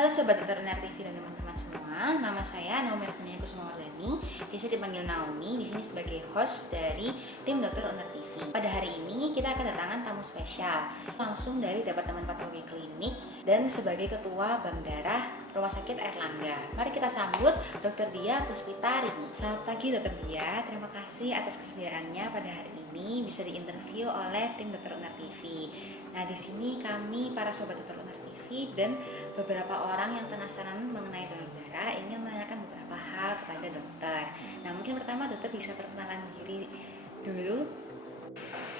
Halo Sobat Veteriner TV dan teman-teman semua, nama saya Naomi Ratnaya Kusumawardhani, biasa dipanggil Naomi, di sini sebagai host dari tim Dokter Uner TV. Pada hari ini kita kedatangan tamu spesial, langsung dari Departemen Patologi Klinik dan sebagai Ketua Bank Darah Rumah Sakit Airlangga. Mari kita sambut Dr. Dia Puspitarini. Selamat pagi Dr. Dia, terima kasih atas kesediaannya pada hari ini bisa diinterview oleh tim Dokter Uner TV. Nah, di sini kami para sobat Dokter Uner TV dan beberapa orang yang penasaran mengenai donor darah ingin menanyakan beberapa hal kepada dokter. Nah, mungkin pertama dokter bisa perkenalan diri dulu.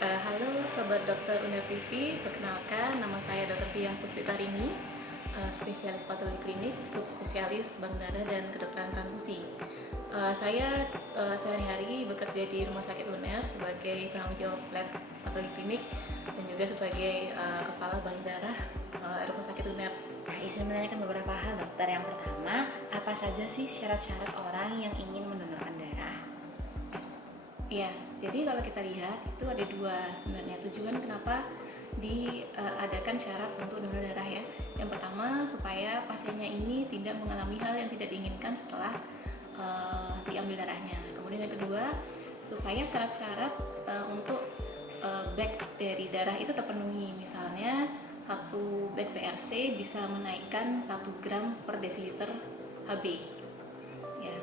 Halo Sobat Dokter Uner TV, perkenalkan nama saya Dr. Diah Puspitarini, spesialis patologi klinik, subspesialis bank darah dan kedokteran transfusi. Saya sehari-hari bekerja di Rumah Sakit Uner sebagai penanggung jawab lab patologi klinik dan juga sebagai kepala bank darah Rumah Sakit Uner. Nah, izin menanyakan beberapa hal dokter. Yang pertama, apa saja sih syarat-syarat orang yang ingin mendonorkan darah? Iya, jadi kalau kita lihat itu ada dua sebenarnya tujuan kenapa diadakan syarat untuk donor darah ya. Yang pertama supaya pasiennya ini tidak mengalami hal yang tidak diinginkan setelah diambil darahnya. Kemudian yang kedua supaya syarat-syarat untuk bag dari darah itu terpenuhi. Misalnya satu bag PRC bisa menaikkan 1 gram per desiliter HB. Ya.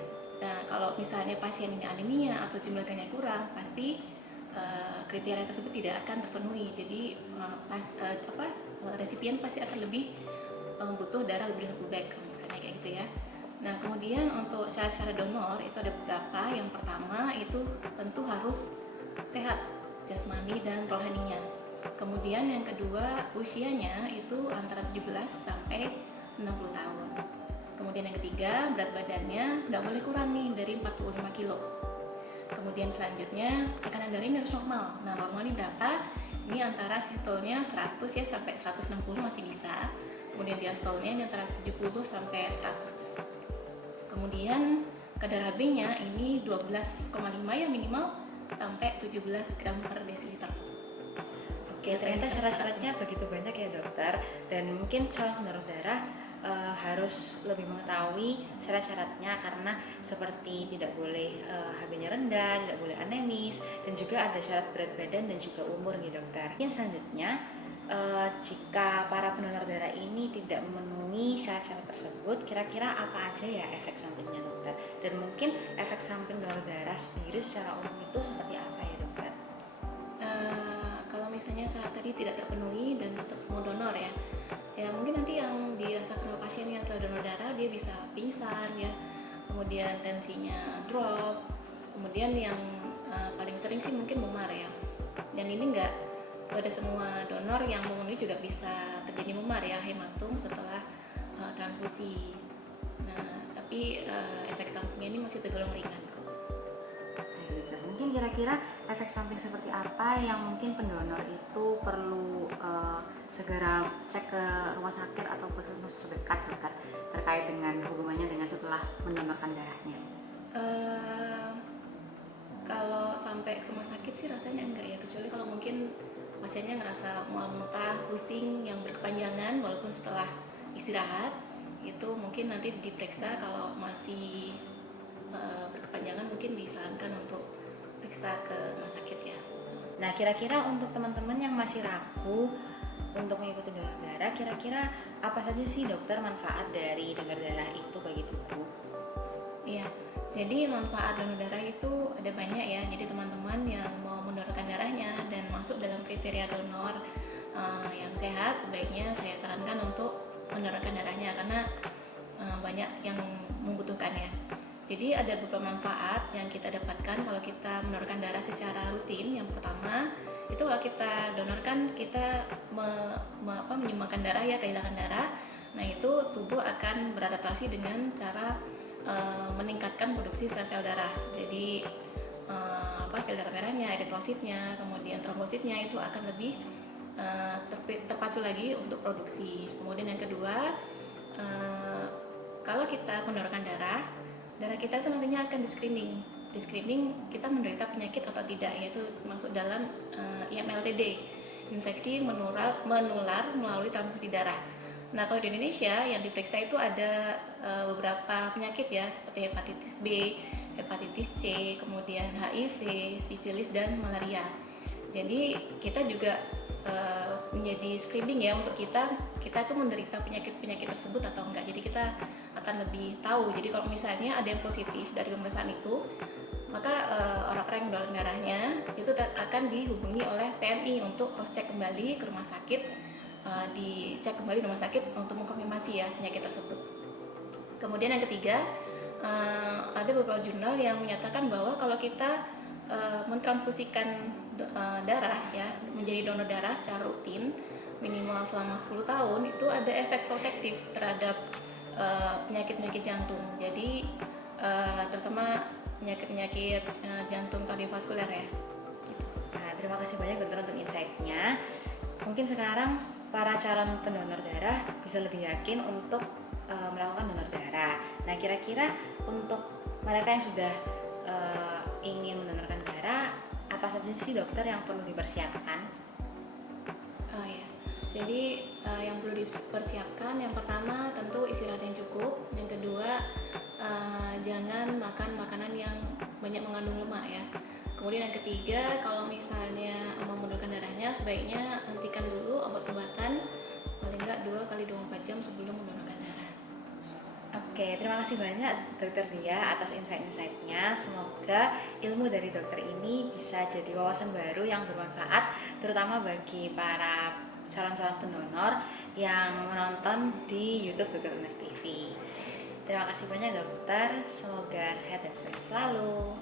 Nah, kalau misalnya pasien ini anemia atau jumlah darahnya kurang, pasti kriteria tersebut tidak akan terpenuhi. Jadi resipien pasti akan lebih butuh darah lebih dari 1 bag, misalnya kayak gitu ya. Nah, kemudian untuk syarat-syarat donor itu ada beberapa. Yang pertama itu tentu harus sehat jasmani dan rohaninya. Kemudian yang kedua usianya itu antara 17 sampai 60 tahun. Kemudian yang ketiga berat badannya nggak boleh kurang nih dari 45 kilo. Kemudian selanjutnya tekanan darahnya harus normal. Nah, normal ini berapa? Ini antara sistolnya 100 ya sampai 160 masih bisa. Kemudian diastolnya ini antara 70 sampai 100. Kemudian kadar HB-nya ini 12,5 ya minimal sampai 17 gram per desiliter. Oke, ternyata syarat-syaratnya begitu banyak ya dokter. Dan mungkin calon donor darah harus lebih mengetahui syarat-syaratnya karena seperti tidak boleh HB-nya rendah, tidak boleh anemis, dan juga ada syarat berat badan dan juga umur nih dokter. Mungkin selanjutnya jika para pendonor darah ini tidak memenuhi syarat-syarat tersebut, kira-kira apa aja ya efek sampingnya dokter? Dan mungkin efek samping donor darah sendiri secara umum itu seperti apa ya dokter? Kalau misalnya syarat tadi tidak terpenuhi dan tetap mau donor ya mungkin nanti yang dirasakan pasien yang setelah donor darah dia bisa pingsan ya, kemudian tensinya drop, kemudian yang paling sering sih mungkin memar ya. Dan ini enggak pada semua donor yang memenuhi juga bisa terjadi memar ya, hematum setelah transfusi. Nah, tapi efek sampingnya ini masih tergolong ringan kok. Mungkin kira-kira efek samping seperti apa yang mungkin pendonor itu perlu segera cek ke rumah sakit atau puskesmas terdekat dokter terkait dengan hubungannya dengan setelah mendonorkan darahnya? Kalau sampai ke rumah sakit sih rasanya enggak ya, kecuali kalau mungkin pasiennya ngerasa mual muntah, pusing yang berkepanjangan walaupun setelah istirahat itu mungkin nanti diperiksa. Kalau masih berkepanjangan mungkin disarankan untuk periksa ke rumah sakit ya. Nah, kira-kira untuk teman-teman yang masih ragu untuk mengikuti donor darah, kira-kira apa saja sih dokter manfaat dari donor darah itu bagi tubuh? Iya, jadi manfaat donor darah itu ada banyak ya. Jadi teman-teman yang mau mendonorkan darahnya dan masuk dalam kriteria donor yang sehat, sebaiknya saya sarankan untuk mendonorkan darahnya karena banyak yang membutuhkan ya. Jadi ada beberapa manfaat yang kita dapatkan kalau kita mendonorkan darah secara rutin. Yang pertama itu kalau kita donorkan kita menyumbangkan darah ya, kehilangan darah. Nah, itu tubuh akan beradaptasi dengan cara meningkatkan produksi sel-sel darah. Jadi sel darah merahnya, eritrositnya, kemudian trombositnya itu akan lebih terpacu lagi untuk produksi. Kemudian yang kedua, kalau kita mendonorkan darah kita itu nantinya akan di screening kita menderita penyakit atau tidak, yaitu masuk dalam IMLTD, infeksi menular melalui transfusi darah. Nah, kalau di Indonesia yang diperiksa itu ada beberapa penyakit ya, seperti hepatitis B, hepatitis C, kemudian HIV, sifilis, dan malaria. Jadi kita juga menjadi screening ya untuk kita tuh menderita penyakit tersebut atau enggak. Jadi kita akan lebih tahu. Jadi kalau misalnya ada yang positif dari pemeriksaan itu, maka orang-orang yang mendonor darahnya itu akan dihubungi oleh PMI untuk cross check kembali ke rumah sakit, dicek kembali rumah sakit untuk mengkonfirmasi ya penyakit tersebut. Kemudian yang ketiga, ada beberapa jurnal yang menyatakan bahwa kalau kita mentransfusikan darah ya, menjadi donor darah secara rutin minimal selama 10 tahun, itu ada efek protektif terhadap penyakit-penyakit jantung. Jadi terutama penyakit-penyakit jantung kardiovaskuler ya. Gitu. Nah, terima kasih banyak dokter untuk insight-nya. Mungkin sekarang para calon pendonor darah bisa lebih yakin untuk melakukan donor darah. Nah, kira-kira untuk mereka yang sudah ingin mendonorkan darah, apa saja sih dokter yang perlu dipersiapkan? Oh ya, jadi yang perlu dipersiapkan, yang pertama tentu istirahat yang cukup. Yang kedua, jangan makan makanan yang banyak mengandung lemak ya. Kemudian yang ketiga, kalau misalnya mau mendonorkan darahnya, sebaiknya hentikan dulu obat-obatan paling nggak 2 kali 24 jam sebelum mendonorkan darah. Oke, terima kasih banyak Dokter Dia atas insight-insightnya. Semoga ilmu dari dokter ini bisa jadi wawasan baru yang bermanfaat, terutama bagi para calon-calon pendonor yang menonton di YouTube Dokter Uner TV. Terima kasih banyak dokter, semoga sehat dan sukses selalu.